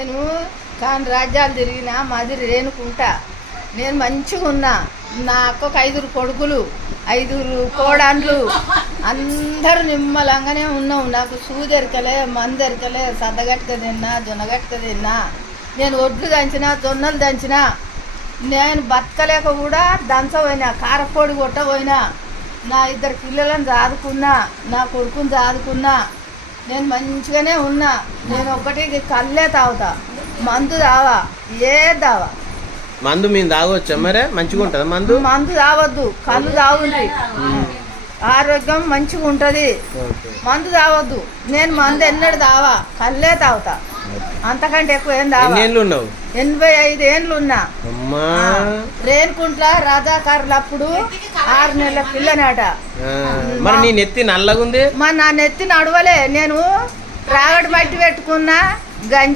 నేను కానీ రాజ్యాలు తిరిగినా మాది రేణుకుంటా. నేను మంచిగా ఉన్నా. నా అక్కకు 5 కొడుకులు, 5 కోడాన్లు, అందరూ నిమ్మలంగానే ఉన్నాం. నాకు సూదెరకలే, మందెరకలే, సద్దగట్టుక తిన్నా, జొన్నగట్టుక తిన్నా. నేను ఒడ్లు దంచినా, జొన్నలు దంచినా. నేను బతకలేక కూడా దంచపోయినా, కారపొడి కొట్టపోయినా. నా 2 పిల్లలను చదువుకున్నా, నా కొడుకుని చదువుకున్నా. నేను మంచిగానే ఉన్నా. నేను ఒకటి కళ్ళే తాగుతా, మందు తావా, ఏ తావా. మందు మేము తాగొచ్చా? మరే మంచిగా ఉంటుందా మందు? మందు తాగొద్దు, కళ్ళు తాగుంది. ఆరోగ్యం మంచిగా ఉంటుంది. మందు తాగొద్దు. నేను మందు ఎన్నడు తావా, కళ్ళే తాగుతా. అంతకంటే ఎక్కువ ఏం తావా. 85 ఏండ్లు ఉన్నా. రేణుకుంట్ల రాజాకారులప్పుడు 6 నెలల పిల్లనాట. మరి నీ నెత్తి నల్లగుంది. నా నెత్తి నడవలే. నేను రాగడి మట్టి పెట్టుకున్నా, గంజి